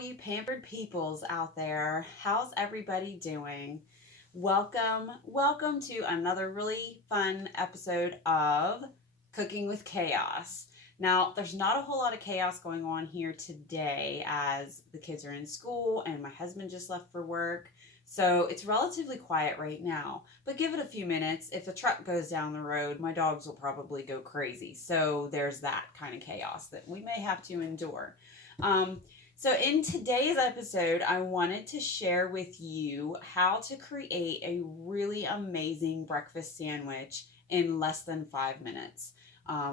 you pampered peoples out there. How's everybody doing? Welcome to another really fun episode of Cooking with Chaos. Now, there's not a whole lot of chaos going on here today as the kids are in school and my husband just left for work. So it's relatively quiet right now, but give it a few minutes. If a truck goes down the road, my dogs will probably go crazy. So there's that kind of chaos that we may have to endure. Um, so in today's episode, I wanted to share with you how to create a really amazing breakfast sandwich in less than 5 minutes.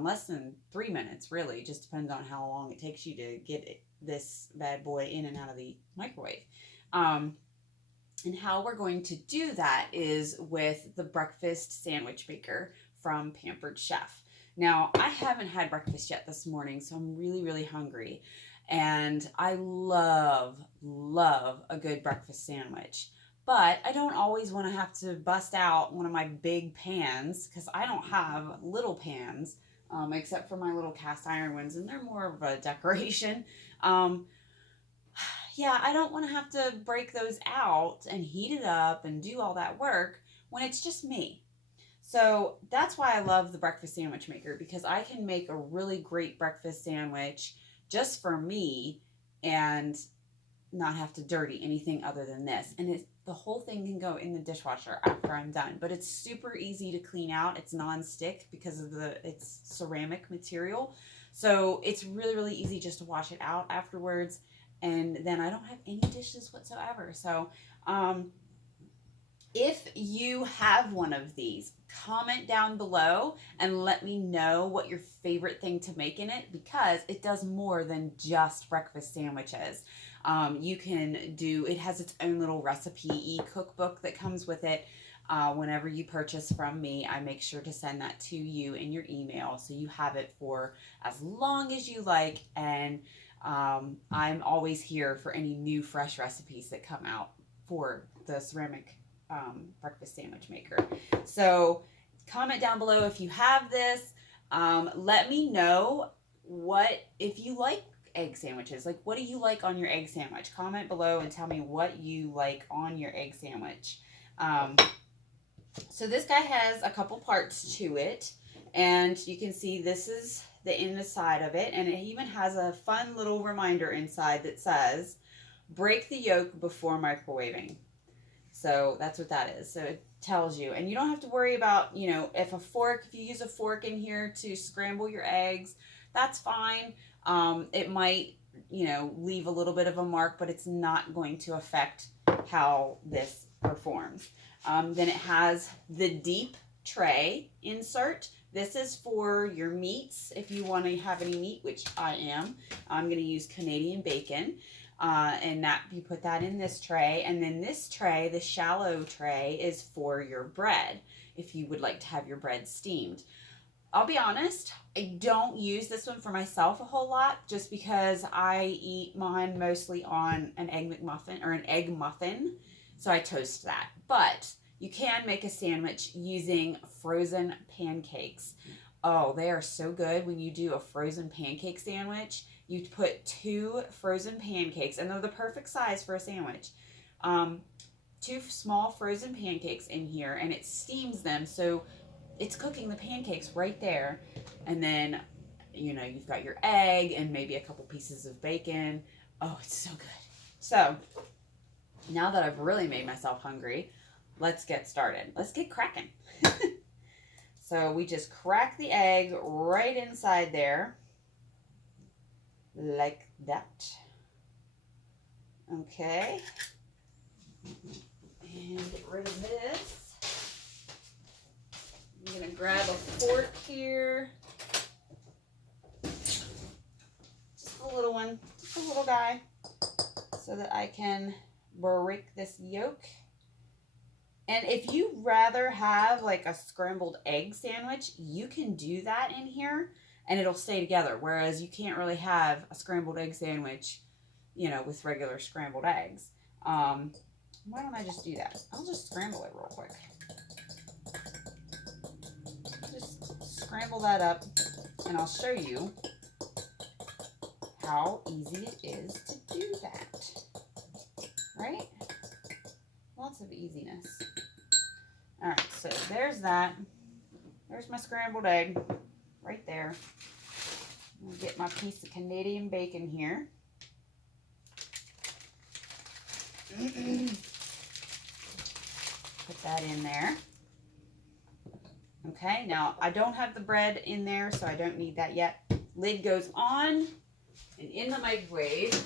Less than 3 minutes, really. Just depends on how long it takes you to get this bad boy in and out of the microwave. And how we're going to do that is with the breakfast sandwich maker from Pampered Chef. Now, I haven't had breakfast yet this morning, so I'm really, really hungry. And I love a good breakfast sandwich. But I don't always want to have to bust out one of my big pans because I don't have little pans, except for my little cast iron ones, and they're more of a decoration. Yeah, I don't want to have to break those out and heat it up and do all that work when it's just me. So that's why I love the breakfast sandwich maker, because I can make a really great breakfast sandwich just for me and not have to dirty anything other than this. And the whole thing can go in the dishwasher after I'm done. But it's super easy to clean out. It's non-stick because of it's ceramic material. So it's really, really easy just to wash it out afterwards. And then I don't have any dishes whatsoever. So if you have one of these, comment down below and let me know what your favorite thing to make in it, because it does more than just breakfast sandwiches. It has its own little recipe e-cookbook that comes with it. Whenever you purchase from me, I make sure to send that to you in your email so you have it for as long as you like. And I'm always here for any new fresh recipes that come out for the ceramic breakfast sandwich maker. So comment down below if you have this. Let me know if you like egg sandwiches. Like, what do you like on your egg sandwich? Comment below and tell me what you like on your egg sandwich. So this guy has a couple parts to it, and you can see this is the inside of it, and it even has a fun little reminder inside that says, break the yolk before microwaving. So that's what that is. So it tells you, and you don't have to worry about, if you use a fork in here to scramble your eggs, that's fine. It might, leave a little bit of a mark, but it's not going to affect how this performs. Then it has the deep tray insert. This is for your meats. If you want to have any meat, which I am, I'm going to use Canadian bacon. And that you put that in this tray. And then this tray, the shallow tray, is for your bread, if you would like to have your bread steamed. I'll be honest, I don't use this one for myself a whole lot, just because I eat mine mostly on an egg McMuffin or an egg muffin. So I toast that. But you can make a sandwich using frozen pancakes. Oh, they are so good when you do a frozen pancake sandwich. You put 2 frozen pancakes, and they're the perfect size for a sandwich. 2 small frozen pancakes in here, and it steams them, so it's cooking the pancakes right there. And then, you've got your egg and maybe a couple pieces of bacon. Oh, it's so good. So, now that I've really made myself hungry, let's get started. Let's get cracking. So we just crack the egg right inside there, like that. Okay. And get rid of this. I'm going to grab a fork here. Just a little one, just a little guy, so that I can break this yolk. And if you rather have like a scrambled egg sandwich, you can do that in here and it'll stay together. Whereas you can't really have a scrambled egg sandwich, with regular scrambled eggs. Why don't I just do that? I'll just scramble it real quick. Just scramble that up, and I'll show you how easy it is to do that, right? Lots of easiness. All right, so there's that. There's my scrambled egg right there. I'm gonna get my piece of Canadian bacon here. Put that in there. Okay, now I don't have the bread in there, so I don't need that yet. Lid goes on and in the microwave.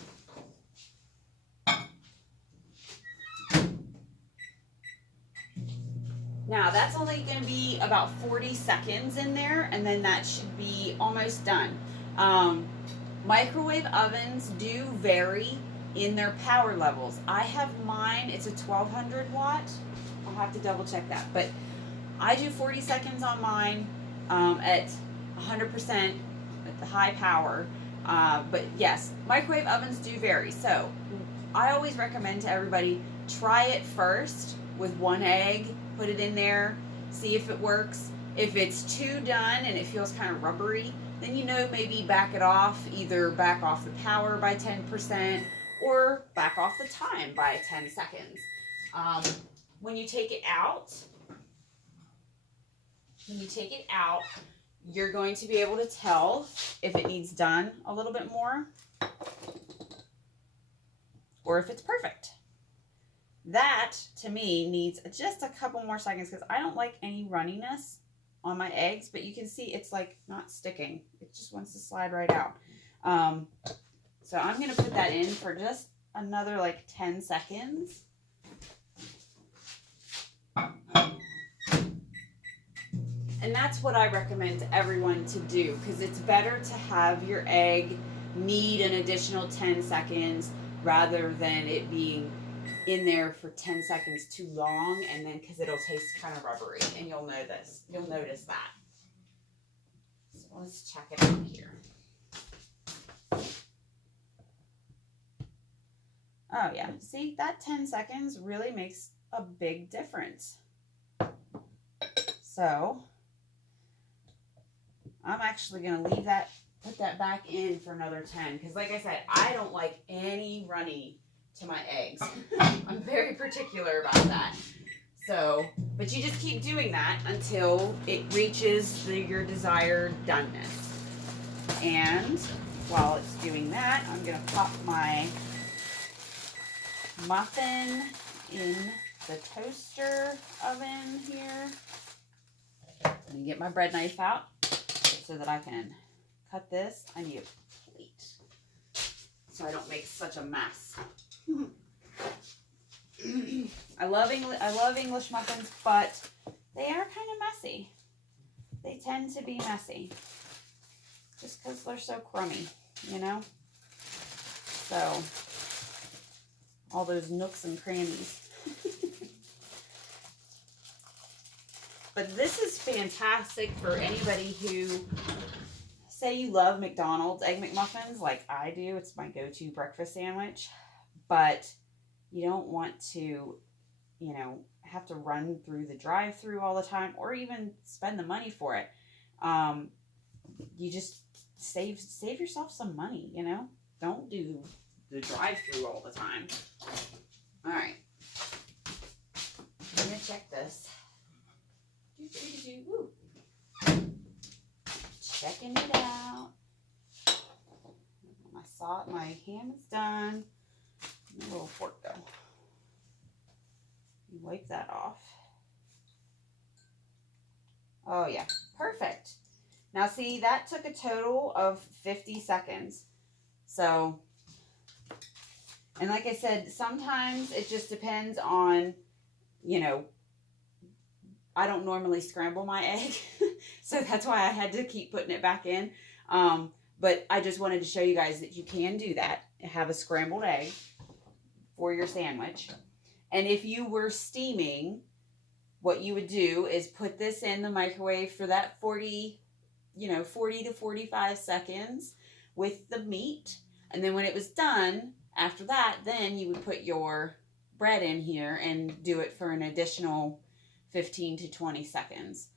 Now that's only going to be about 40 seconds in there, and then that should be almost done. Microwave ovens do vary in their power levels. I have mine, it's a 1200 watt. I'll have to double check that, but I do 40 seconds on mine at 100% at the high power. But yes, microwave ovens do vary. So I always recommend to everybody, try it first with one egg, put it in there, see if it works. If it's too done and it feels kind of rubbery, then you know, maybe back it off, either back off the power by 10% or back off the time by 10 seconds. When you take it out, you're going to be able to tell if it needs done a little bit more or if it's perfect. That, to me, needs just a couple more seconds because I don't like any runniness on my eggs, but you can see it's like not sticking. It just wants to slide right out. So I'm going to put that in for just another like 10 seconds. And that's what I recommend to everyone to do, because it's better to have your egg need an additional 10 seconds rather than it being in there for 10 seconds too long, and then because it'll taste kind of rubbery, and you'll notice that. So let's check it out here. Oh yeah, see, that 10 seconds really makes a big difference. So I'm actually going to leave that, put that back in for another 10, because like I said, I don't like any runny to my eggs. I'm very particular about that. So, but you just keep doing that until it reaches your desired doneness. And while it's doing that, I'm going to pop my muffin in the toaster oven here. And get my bread knife out so that I can cut this. I need a plate so I don't make such a mess. I love English muffins, but they are kind of messy. They tend to be messy just because they're so crummy, you know? So, all those nooks and crannies. But this is fantastic for anybody who, say you love McDonald's Egg McMuffins like I do. It's my go-to breakfast sandwich. But you don't want to, you know, have to run through the drive-thru all the time or even spend the money for it. You just save yourself some money, you know? Don't do the drive-thru all the time. All right. I'm going to check this. Woo. Checking it out. My ham is done. A little fork go. Wipe that off. Oh yeah, perfect. Now see, that took a total of 50 seconds. So, and like I said, sometimes it just depends on, you know, I don't normally scramble my egg, so that's why I had to keep putting it back in. But I just wanted to show you guys that you can do that. Have a scrambled egg for your sandwich. And if you were steaming, what you would do is put this in the microwave for that 40 to 45 seconds with the meat. And then when it was done, after that, then you would put your bread in here and do it for an additional 15 to 20 seconds.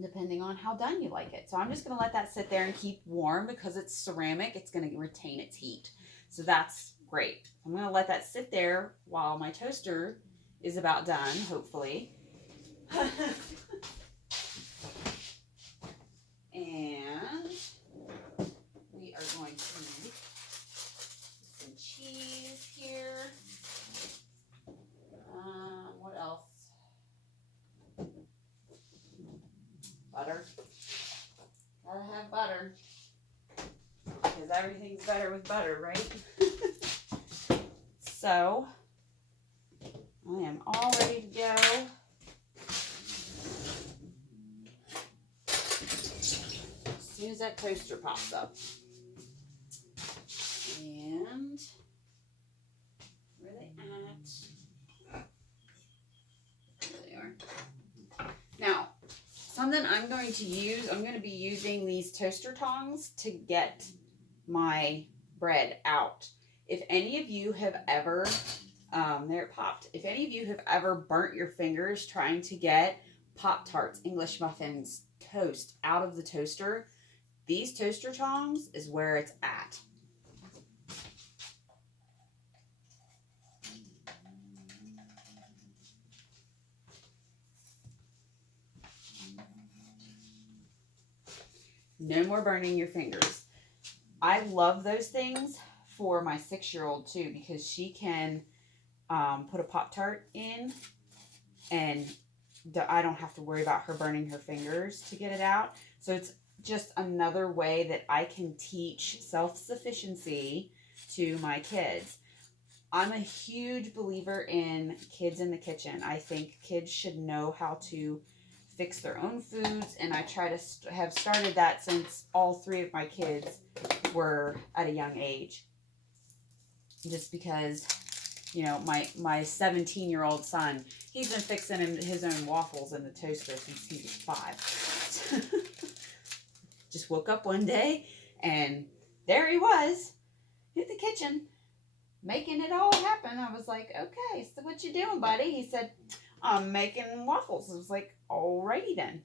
depending on how done you like it. So I'm just going to let that sit there and keep warm because it's ceramic. It's going to retain its heat. So that's great. I'm going to let that sit there while my toaster is about done, hopefully. And we are going to need some cheese here. What else? Butter. Gotta have butter. Because everything's better with butter, right? So, I am all ready to go. As soon as that toaster pops up. And where are they at? There they are. Now, something I'm going to use, I'm going to be using these toaster tongs to get my bread out. If any of you have ever, there it popped. If any of you have ever burnt your fingers trying to get Pop-Tarts, English muffins, toast out of the toaster, these toaster tongs is where it's at. No more burning your fingers. I love those things for my 6-year-old too, because she can put a Pop-Tart in and I don't have to worry about her burning her fingers to get it out. So it's just another way that I can teach self-sufficiency to my kids. I'm a huge believer in kids in the kitchen. I think kids should know how to fix their own foods, and I try to have started that since all 3 of my kids were at a young age. Just because, you know, my 17-year-old son, he's been fixing his own waffles in the toaster since he was 5. Just woke up one day, and there he was in the kitchen, making it all happen. I was like, okay, so what you doing, buddy? He said, I'm making waffles. I was like, alrighty then.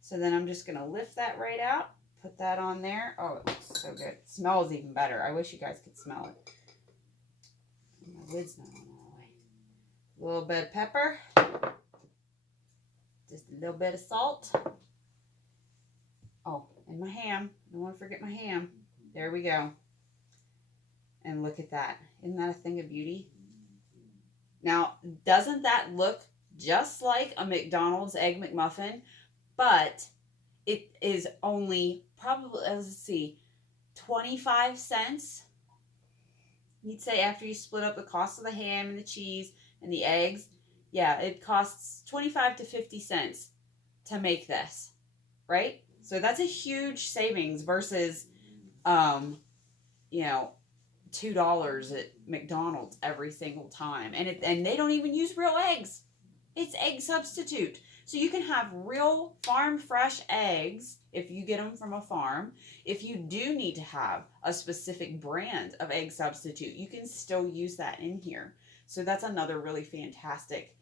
So then I'm just going to lift that right out, put that on there. Oh, it looks so good. It smells even better. I wish you guys could smell it. My lid's not on all the way. A little bit of pepper. Just a little bit of salt. Oh, and my ham. Don't want to forget my ham. There we go. And look at that. Isn't that a thing of beauty? Now, doesn't that look just like a McDonald's Egg McMuffin? But it is only probably, let's see, 25 cents. You'd say after you split up the cost of the ham and the cheese and the eggs. Yeah, it costs 25 to 50 cents to make this, right? So that's a huge savings versus, you know, $2 at McDonald's every single time. And they don't even use real eggs. It's egg substitute. So you can have real farm fresh eggs if you get them from a farm. If you do need to have a specific brand of egg substitute, you can still use that in here. So that's another really fantastic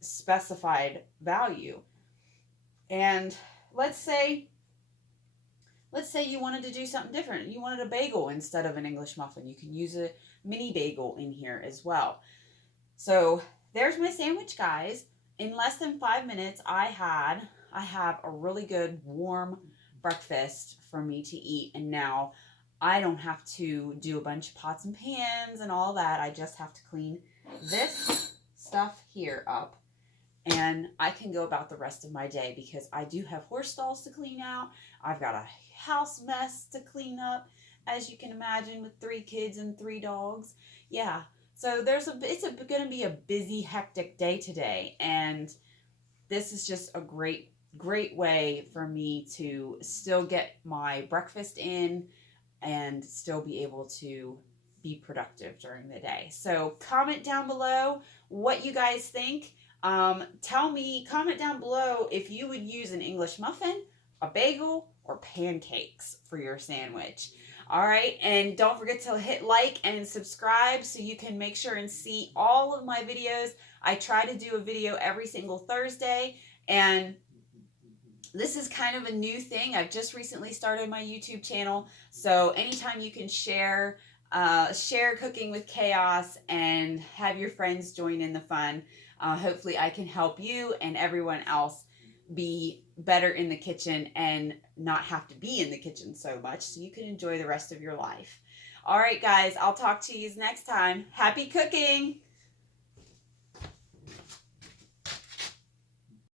specified value. And let's say you wanted to do something different. You wanted a bagel instead of an English muffin. You can use a mini bagel in here as well. So there's my sandwich, guys. In less than 5 minutes, I have a really good warm breakfast for me to eat. And now I don't have to do a bunch of pots and pans and all that. I just have to clean this stuff here up. And I can go about the rest of my day because I do have horse stalls to clean out. I've got a house mess to clean up, as you can imagine, with 3 kids and 3 dogs. Yeah, so it's going to be a busy, hectic day today. And this is just a great way for me to still get my breakfast in and still be able to be productive during the day. So comment down below what you guys think. Comment down below if you would use an English muffin, a bagel, or pancakes for your sandwich. All right, and don't forget to hit like and subscribe so you can make sure and see all of my videos. I try to do a video every single Thursday, and This is kind of a new thing. I've just recently started my YouTube channel, so anytime you can share cooking with chaos and have your friends join in the fun, hopefully I can help you and everyone else be better in the kitchen and not have to be in the kitchen so much, so you can enjoy the rest of your life. All right, guys, I'll talk to you next time. Happy cooking!